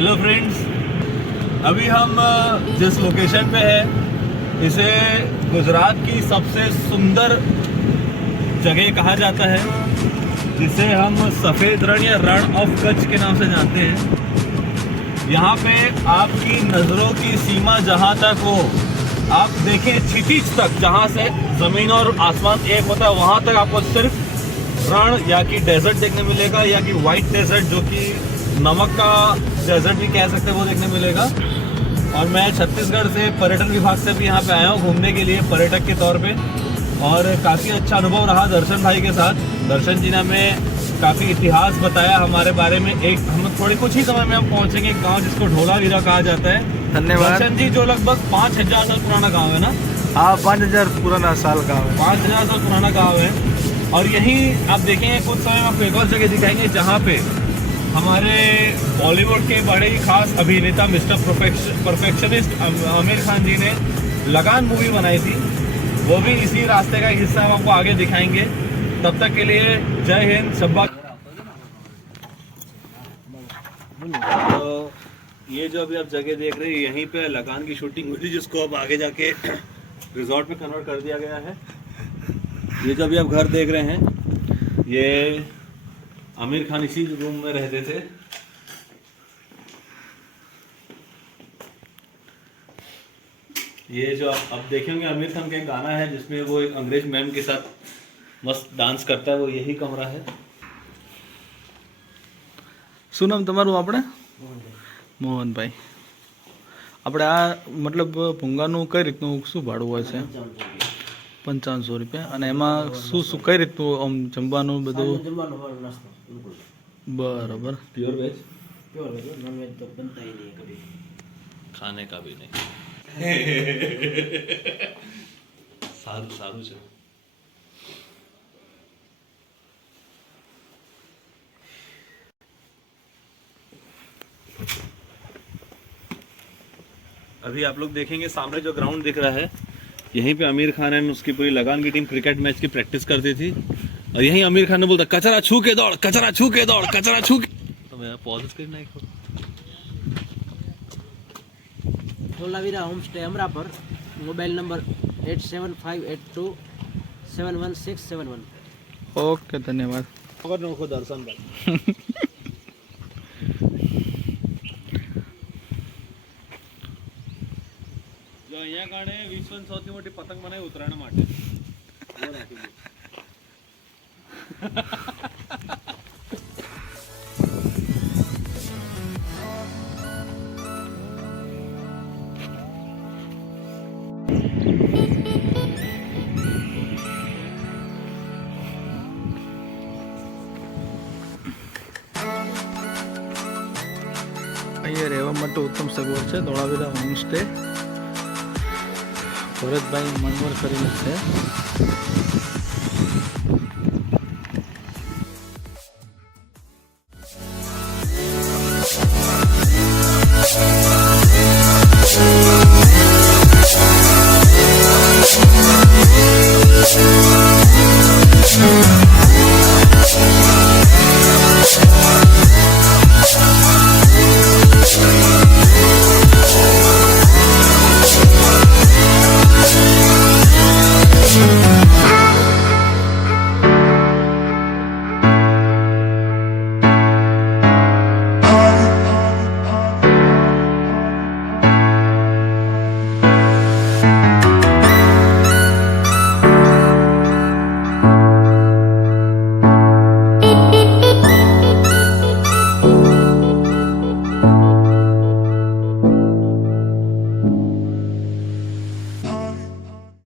Hello friends, अभी हम जिस लोकेशन पे है इसे गुजरात की सबसे सुंदर जगह कहा जाता है, जिसे हम सफ़ेद रण या रण ऑफ कच्छ के नाम से जानते हैं। यहाँ पे आपकी नज़रों की सीमा जहाँ तक हो, आप देखें क्षितिज तक, जहाँ से ज़मीन और आसमान एक होता है वहाँ तक आपको सिर्फ रण या कि डेजर्ट देखने मिलेगा, या कि वाइट डेजर्ट जो कि नमक का डेजर्ट भी कह सकते हैं, वो देखने मिलेगा। और मैं छत्तीसगढ़ से पर्यटन विभाग से भी यहाँ पे आया हूँ घूमने के लिए पर्यटक के तौर पे, और काफ़ी अच्छा अनुभव रहा दर्शन भाई के साथ। दर्शन जी ने हमें काफ़ी इतिहास बताया हमारे बारे में। हम थोड़ी कुछ ही समय में हम पहुँचेंगे एक गाँव जिसको ढोलावीरा कहा जाता है। धन्यवाद दर्शन जी, जो लगभग 5000 साल पुराना गाँव है ना? हाँ, 5000 पुराना साल गाँव है। 5000 साल पुराना गाँव है। और यहीं आप देखेंगे कुछ समय में आपको एक और जगह दिखाएंगे जहाँ पे हमारे बॉलीवुड के बड़े ही खास अभिनेता मिस्टर परफेक्शनिस्ट आमिर खान जी ने लगान मूवी बनाई थी। वो भी इसी रास्ते का हिस्सा हम आपको आगे दिखाएंगे। तब तक के लिए जय हिंद, शब्बा। तो ये जो अभी आप जगह देख रहे हैं, यहीं पे लगान की शूटिंग हुई थी, जिसको अब आगे जाके रिजॉर्ट में कन्वर्ट कर दिया गया है। ये जो अभी आप घर देख रहे हैं, ये आमिर खान इसी रूम में रहते थे। ये जो आप अब देखेंगे, आमिर खान का एक गाना है जिसमें वो एक अंग्रेज मैम के साथ मस्त डांस करता है, वो यही कमरा है। શું નામ તમારું? આપણે મોહનભાઈ. આપણે આ મતલબ ભૂંગાનું કઈ રીતનું શું ભાડું હોય છે? 5500 રૂપિયા. અને એમાં શું શું કઈ રીતનું આમ જમવાનું બધું? બરાબર. Pure veg? Pure veg, non veg तो बनता ही नहीं है कभी। खाने का भी नहीं। सारू सारू છે। अभी आप लोग देखेंगे सामने जो ग्राउंड दिख रहा है, यहीं पे आमिर खान एंड उसकी पूरी लगान की टीम क्रिकेट मैच की प्रैक्टिस करती थी। और यहीं आमिर खान ने बोलता कचरा छू के दौड़, कचरा छू के दौड़, कचरा छू के। तो मेरा पॉज करना है। Dholavira home stay Amarapur, mobile number 8758271671। Okay, ધન્યવાદ. ખબર નખો દર્શન ભાઈ। જો અહીંયા કારણે વિશ્વની સૌથી મોટી પતંગ બનાવી ઉત્તરાયણ માટે। અહીંયા રહેવા માટે ઉત્તમ સગવડ છે. ધોળાવીરા હોમસ્ટે ભરતભાઈ મનવર કરીને છે.